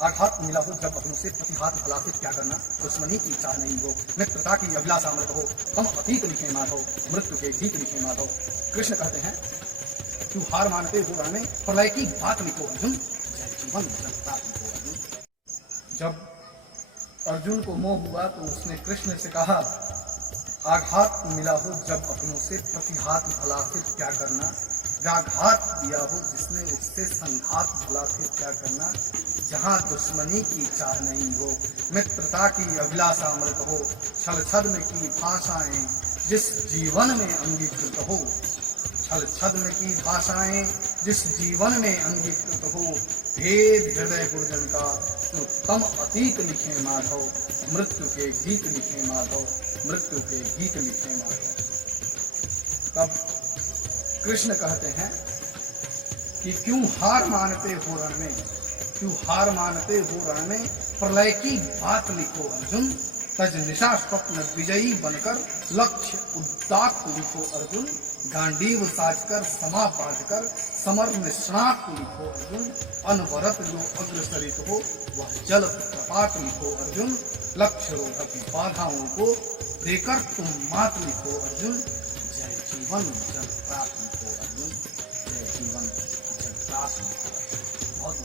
आघात मिला हो जब अपनों से, प्रतिहात भला से क्या करना, दुश्मनी की चाह नहीं हो, मित्रता की अभिलाषा अमृत हो, हम अतीत लिखे माधव, मृत्यु के गीत लिखे माधव। कृष्ण कहते हैं तू हार मानते हो रण में, प्रलय की बात लिखो अर्जुन, जय जीवन जब प्राप्त लिखो अर्जुन। जब अर्जुन को मोह हुआ तो उसने कृष्ण से कहा आघात मिला हो जब अपनों से, प्रतिहात भला से क्या करना, व्याघात दिया हो जिसने उससे, संघात भला से क्या करना, जहाँ दुश्मनी की चाह नहीं हो, मित्रता की अभिलाषा अमृत हो, छल छद्म की भाषाएं जिस जीवन में अंगीकृत हो, छल छद्म की भाषाएं जिस जीवन में अंगीकृत हो, भेद हृदय गुरुजन का तो तम अतीत लिखे माधव, मृत्यु के गीत लिखे माधव, मृत्यु के गीत लिखे माधव। तब कृष्ण कहते हैं कि क्यों हार मानते हो रण में, क्यों हार मानते हो रण में, प्रलय की बात लिखो अर्जुन, तज निशा स्वप्न विजयी बनकर, लक्ष्य उद्दात लिखो अर्जुन, गांडीव साजकर समा बांधकर, समर निष्णात लिखो अर्जुन, अनवरत जो अग्रसरित हो वह जल प्रपात लिखो अर्जुन, लक्ष्य रोधक बाधाओं को देकर तुम मात लिखो अर्जुन, जय जीवन जब प्राप्त लिखो अर्जुन, जय जीवन जब प्राप्त लिखो। बहुत